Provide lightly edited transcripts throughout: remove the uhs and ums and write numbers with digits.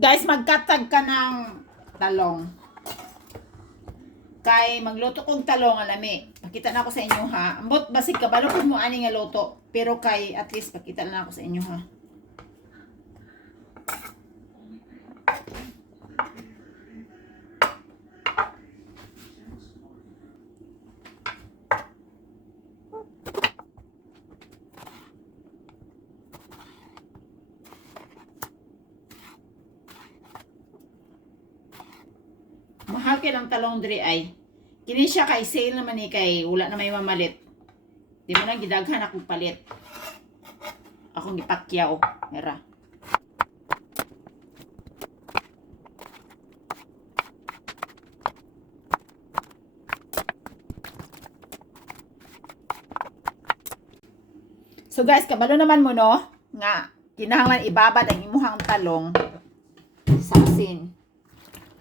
Guys, magkatag ka ng talong. Kay magluto kong talong alami. Pakita na ako sa inyo ha. Ambot basig ka balo mo ani nga luto. Pero kay at least pakita na ako sa inyo ha. Mahal kay ng talong diri ay. Kini siya kay sale naman ni kay wala na may mamalit. Di mo na gidaghan akong palit. Akong gipakyaw. Mera. So guys, kabalo naman mo no nga kinahanglan ibabad ang imuhang talong sa asin.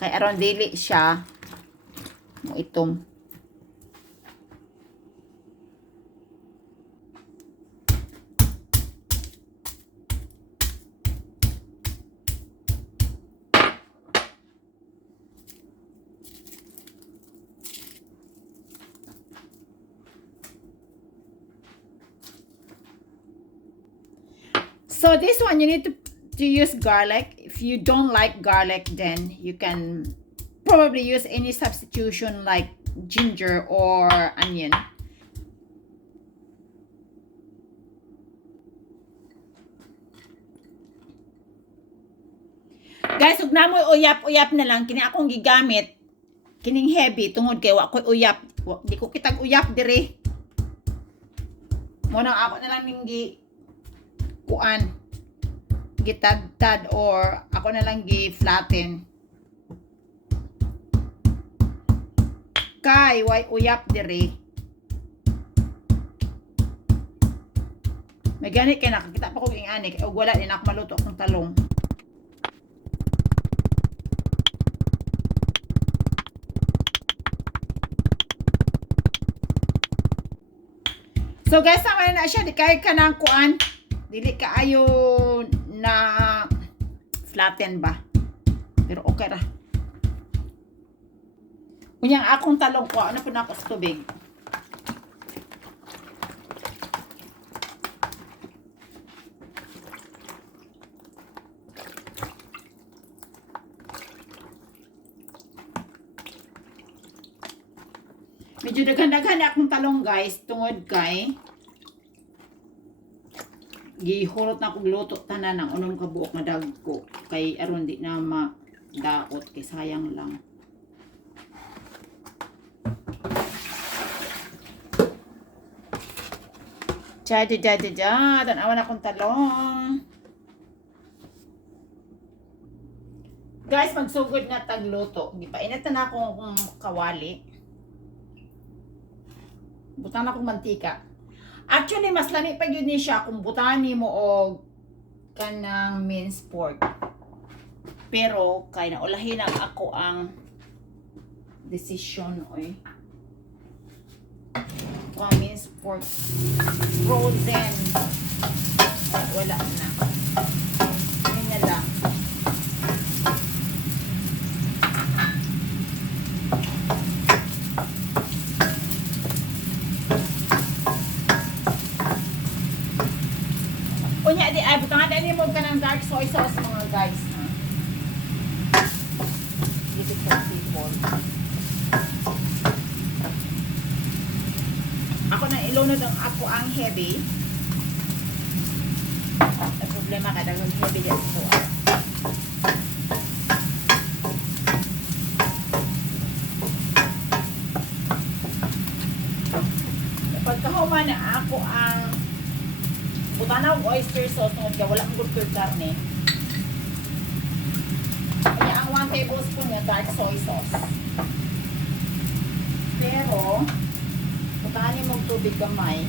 Kay aron dili siya mo itom. So this one you need to use garlic. If you don't like garlic, then you can probably use any substitution like ginger or onion. Guys, ug namoy uyap-uyap na lang kini akong gigamit. Kining heavy tungod kay wa koy uyap. Di ko kitag uyap dire. Mo nang ako na lang ning kuan gitadtad or ako na lang gi-flatten. Kay way uyap dire. May ganit kay nakakita pa ko ing ani kay wala din ako maluto akong talong. So guys, sama na siya di kay kanang kuan. Dili kaayo na flatten ba. Pero okay ra. Kunyang akong talong ko, ano po na ako sa tubig. Medyo daghan-daghan na akong talong guys, tungod kay gihulot na akong luto tanan ng unong kabuok na dagko kay aron di na madaot kay sayang lang. Tanawan akong talong. Guys, magsugod na tagluto. Gipainit na akong kawali. Butang na akong mantika. Actually, mas lami pa yun ni siya kung butani mo o kanang minced pork. Pero, kaya naulahin ang ako ang decision, oy. Ang minced pork frozen. Wala na. Yun na lang. Unya di ay butang ani mo ka ng dark soy sauce mga guys. Dito sa sipon. Ako na ilunod ang ako ang heavy. Ang problema ka dagang heavy diyan ito. Pagkahuman na ako ang butanaw oyster sauce tungod kay wala ang good karne. Kaya ang 1 tablespoon niya dark soy sauce. Pero butanin mong tubig gamay.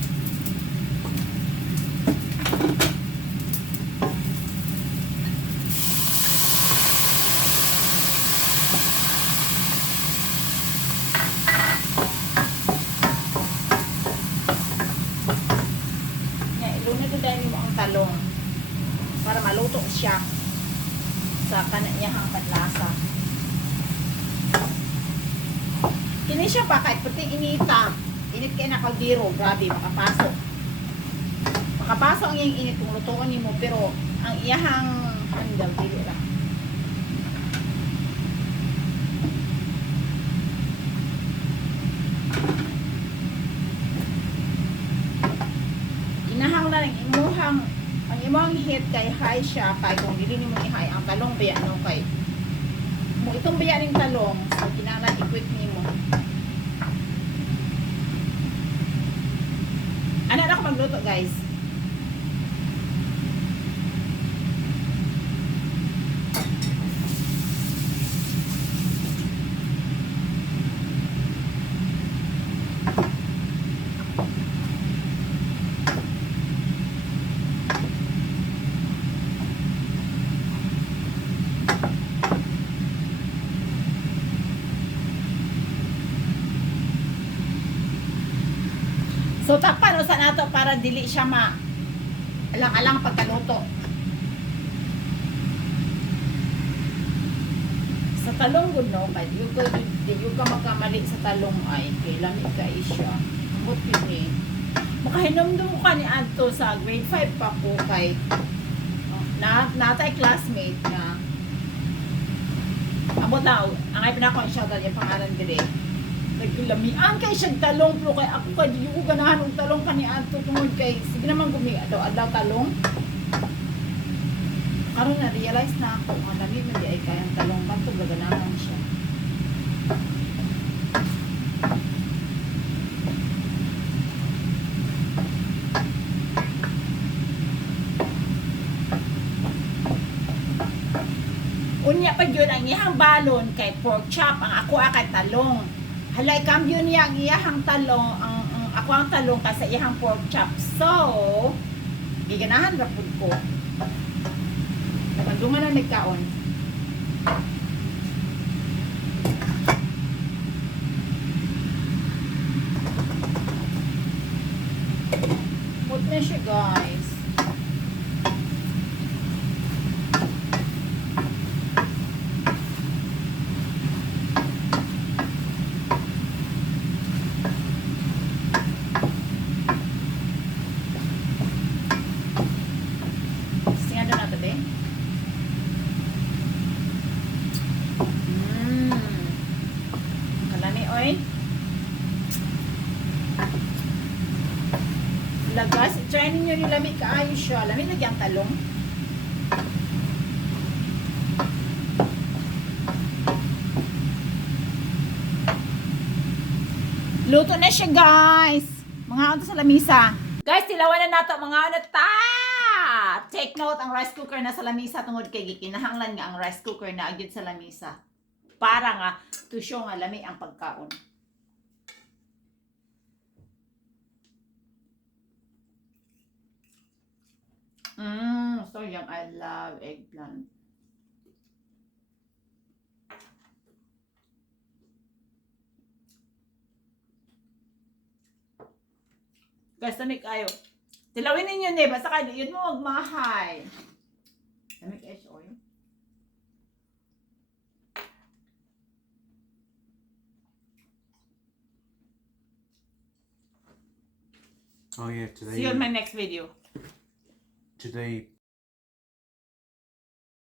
Ilunod din mo ang talong para maluto siya. sa kaniyahang panlasa. Kini siya pa kahit pati inita. Init kay na kaldero, grabe makapasok. Makapasok ang iyang init kung lutuan nimo pero ang iyahang handle dili ra. Kinahanglan ang imong heat kay high siya kay kung dili nimo i-high ang talong biya no kay mo itong biya ning talong so kinahanglan i-quick nimo. Ano na ako magluto guys? So takpan usa nato para dili siya alang-alang pagkaluto. Sa talong gud no, kay yung ka magkamali sa talong ay kay lami ka siya. Ambot kini. Makahinumdum ka ni adto sa grade 5 pa ko kay natay classmate na ambot daw ang ay pinakon siya yung pangalan dire. Nagkulamian kay siyang talong pero kay ako kay di ko ganahan og talong kani adto tungod kay sige naman gumi adlaw talong. Karon na realize na ako nga lami man di ay kayang talong bato gaganahan siya. Unya pa gyud ang iyang balon kay pork chop ang ako kay talong. Halay cambio niya ang iyahang talong, ang ako ang talong kasi iyahang pork chop. So, giganahan ra pud ko. Nagandungan na nagkaon. Put na siya guys. Lagas, try ninyo yung lamig kaayo siya. Lamig nagyang talong. Luto na siya guys. Mga ano sa lamisa. Guys, tilawan na nato mga ano ta. Take note, ang rice cooker na sa lamisa tungod kay gikinahanglan nga ang rice cooker na agyud sa lamisa. Para nga to show nga lami ang pagkaon. So yum. I love eggplant. Guys, tanik kayo. Tilawin ninyo ne, basta kayo, yun mo magmahay. Tanik kayo siya oil. Oh yeah, today. See you in my next video. Today